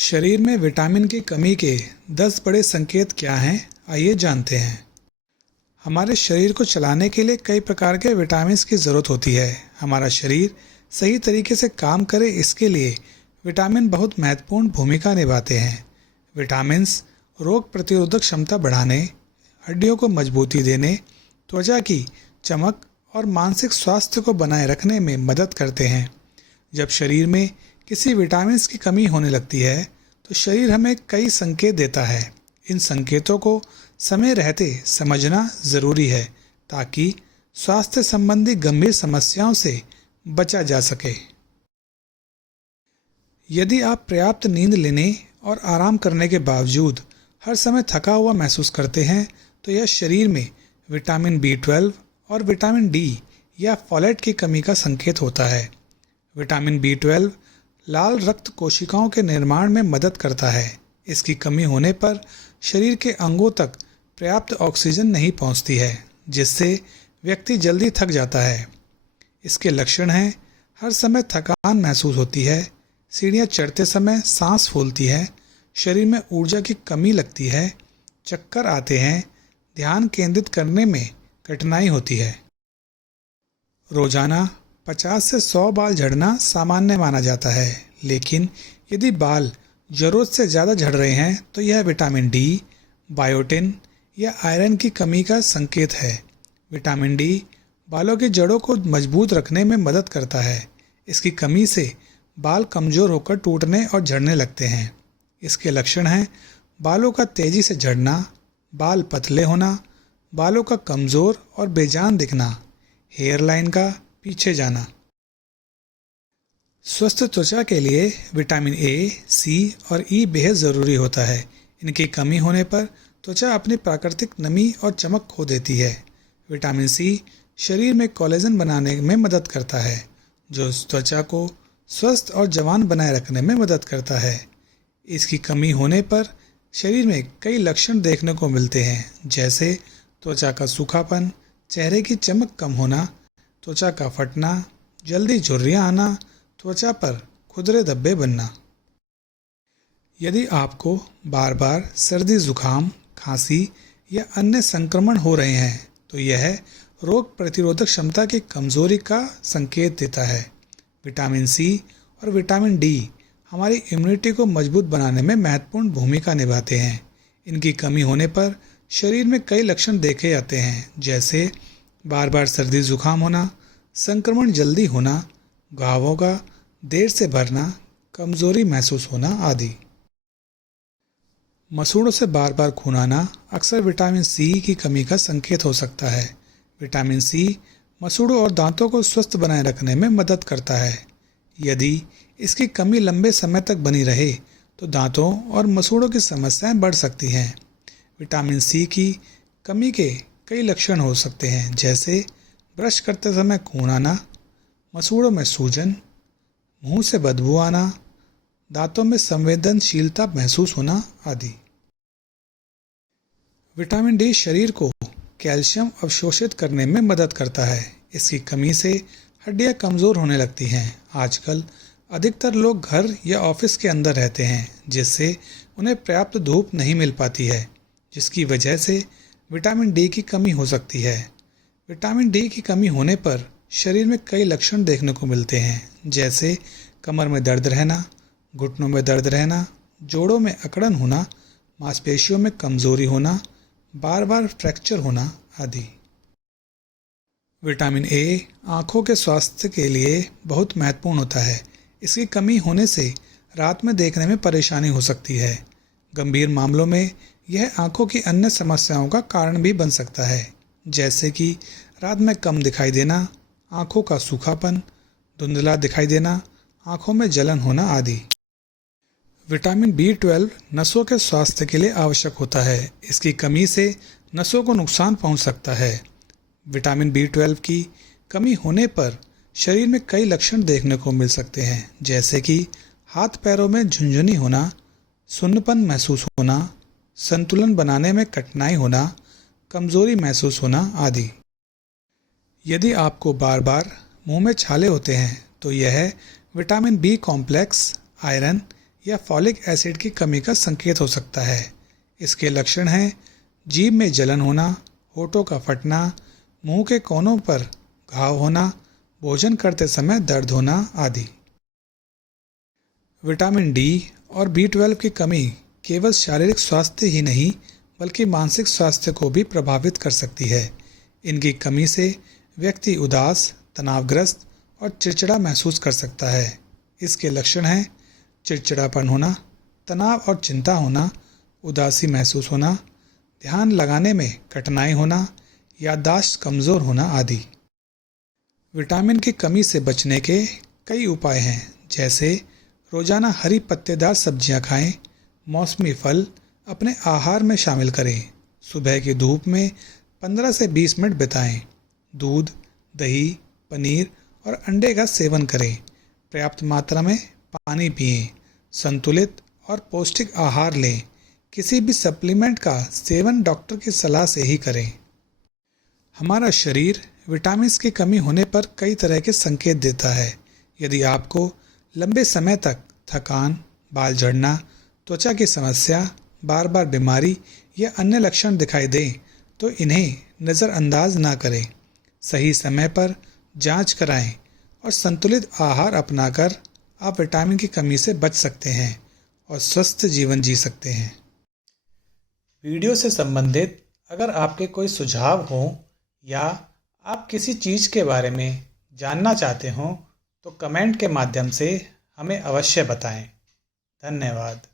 शरीर में विटामिन की कमी के 10 बड़े संकेत क्या हैं? आइए जानते हैं। हमारे शरीर को चलाने के लिए कई प्रकार के विटामिन्स की ज़रूरत होती है। हमारा शरीर सही तरीके से काम करे इसके लिए विटामिन बहुत महत्वपूर्ण भूमिका निभाते हैं। विटामिन्स रोग प्रतिरोधक क्षमता बढ़ाने, हड्डियों को मजबूती देने, त्वचा की चमक और मानसिक स्वास्थ्य को बनाए रखने में मदद करते हैं। जब शरीर में किसी विटामिन्स की कमी होने लगती है तो शरीर हमें कई संकेत देता है। इन संकेतों को समय रहते समझना ज़रूरी है ताकि स्वास्थ्य संबंधी गंभीर समस्याओं से बचा जा सके। यदि आप पर्याप्त नींद लेने और आराम करने के बावजूद हर समय थका हुआ महसूस करते हैं तो यह शरीर में विटामिन B12 और विटामिन D या फोलेट की कमी का संकेत होता है। विटामिन B12 लाल रक्त कोशिकाओं के निर्माण में मदद करता है। इसकी कमी होने पर शरीर के अंगों तक पर्याप्त ऑक्सीजन नहीं पहुंचती है, जिससे व्यक्ति जल्दी थक जाता है। इसके लक्षण हैं हर समय थकान महसूस होती है, सीढ़ियाँ चढ़ते समय सांस फूलती है, शरीर में ऊर्जा की कमी लगती है, चक्कर आते हैं, ध्यान केंद्रित करने में कठिनाई होती है। रोजाना 50 से 100 बाल झड़ना सामान्य माना जाता है, लेकिन यदि बाल ज़रूरत से ज़्यादा झड़ रहे हैं तो यह विटामिन D, बायोटिन या आयरन की कमी का संकेत है। विटामिन D बालों की जड़ों को मजबूत रखने में मदद करता है। इसकी कमी से बाल कमज़ोर होकर टूटने और झड़ने लगते हैं। इसके लक्षण हैं बालों का तेज़ी से झड़ना, बाल पतले होना, बालों का कमज़ोर और बेजान दिखना, हेयर लाइन का पीछे जाना। स्वस्थ त्वचा के लिए विटामिन A, C और E बेहद ज़रूरी होता है। इनकी कमी होने पर त्वचा अपनी प्राकृतिक नमी और चमक खो देती है। विटामिन C शरीर में कोलेजन बनाने में मदद करता है, जो त्वचा को स्वस्थ और जवान बनाए रखने में मदद करता है। इसकी कमी होने पर शरीर में कई लक्षण देखने को मिलते हैं, जैसे त्वचा का सूखापन, चेहरे की चमक कम होना, त्वचा का फटना, जल्दी झुर्रियाँ आना, त्वचा पर खुरदरे धब्बे बनना। यदि आपको बार बार सर्दी, जुकाम, खांसी या अन्य संक्रमण हो रहे हैं तो यह रोग प्रतिरोधक क्षमता की कमजोरी का संकेत देता है। विटामिन C और विटामिन D हमारी इम्यूनिटी को मजबूत बनाने में महत्वपूर्ण भूमिका निभाते हैं। इनकी कमी होने पर शरीर में कई लक्षण देखे जाते हैं, जैसे बार बार सर्दी जुकाम होना, संक्रमण जल्दी होना, घावों का देर से भरना, कमजोरी महसूस होना आदि। मसूड़ों से बार बार खून आना अक्सर विटामिन C की कमी का संकेत हो सकता है। विटामिन C मसूड़ों और दांतों को स्वस्थ बनाए रखने में मदद करता है। यदि इसकी कमी लंबे समय तक बनी रहे तो दांतों और मसूड़ों की समस्याएं बढ़ सकती हैं। विटामिन C की कमी के कई लक्षण हो सकते हैं, जैसे ब्रश करते समय खून आना, मसूड़ों में सूजन, मुंह से बदबू आना, दांतों में संवेदनशीलता महसूस होना आदि। विटामिन D शरीर को कैल्शियम अवशोषित करने में मदद करता है। इसकी कमी से हड्डियां कमज़ोर होने लगती हैं। आजकल अधिकतर लोग घर या ऑफिस के अंदर रहते हैं, जिससे उन्हें पर्याप्त धूप नहीं मिल पाती है, जिसकी वजह से विटामिन D की कमी हो सकती है। विटामिन D की कमी होने पर शरीर में कई लक्षण देखने को मिलते हैं, जैसे कमर में दर्द रहना, घुटनों में दर्द रहना, जोड़ों में अकड़न होना, मांसपेशियों में कमज़ोरी होना, बार बार फ्रैक्चर होना आदि। विटामिन A आँखों के स्वास्थ्य के लिए बहुत महत्वपूर्ण होता है। इसकी कमी होने से रात में देखने में परेशानी हो सकती है। गंभीर मामलों में यह आँखों की अन्य समस्याओं का कारण भी बन सकता है, जैसे कि रात में कम दिखाई देना, आँखों का सूखापन, धुंधला दिखाई देना, आँखों में जलन होना आदि। विटामिन B12 नसों के स्वास्थ्य के लिए आवश्यक होता है। इसकी कमी से नसों को नुकसान पहुंच सकता है। विटामिन B12 की कमी होने पर शरीर में कई लक्षण देखने को मिल सकते हैं, जैसे कि हाथ पैरों में झुंझुनी होना, सुन्नपन महसूस होना, संतुलन बनाने में कठिनाई होना, कमज़ोरी महसूस होना आदि। यदि आपको बार बार मुंह में छाले होते हैं तो यह विटामिन B कॉम्प्लेक्स, आयरन या फॉलिक एसिड की कमी का संकेत हो सकता है। इसके लक्षण हैं जीभ में जलन होना, होठों का फटना, मुंह के कोनों पर घाव होना, भोजन करते समय दर्द होना आदि। विटामिन डी और बी12 की कमी केवल शारीरिक स्वास्थ्य ही नहीं बल्कि मानसिक स्वास्थ्य को भी प्रभावित कर सकती है। इनकी कमी से व्यक्ति उदास, तनावग्रस्त और चिड़चिड़ा महसूस कर सकता है। इसके लक्षण हैं चिड़चिड़ापन होना, तनाव और चिंता होना, उदासी महसूस होना, ध्यान लगाने में कठिनाई होना, याददाश्त कमज़ोर होना आदि। विटामिन की कमी से बचने के कई उपाय हैं, जैसे रोज़ाना हरी पत्तेदार सब्जियां खाएं, मौसमी फल अपने आहार में शामिल करें, सुबह की धूप में 15 से 20 मिनट बिताएं, दूध, दही, पनीर और अंडे का सेवन करें, पर्याप्त मात्रा में पानी पिएं, संतुलित और पौष्टिक आहार लें। किसी भी सप्लीमेंट का सेवन डॉक्टर की सलाह से ही करें। हमारा शरीर विटामिन्स की कमी होने पर कई तरह के संकेत देता है। यदि आपको लंबे समय तक थकान, बाल झड़ना, त्वचा की समस्या, बार बार बीमारी या अन्य लक्षण दिखाई दें तो इन्हें नज़रअंदाज ना करें। सही समय पर जांच कराएं और संतुलित आहार अपनाकर आप विटामिन की कमी से बच सकते हैं और स्वस्थ जीवन जी सकते हैं। वीडियो से संबंधित अगर आपके कोई सुझाव हों या आप किसी चीज़ के बारे में जानना चाहते हों तो कमेंट के माध्यम से हमें अवश्य बताएं। धन्यवाद।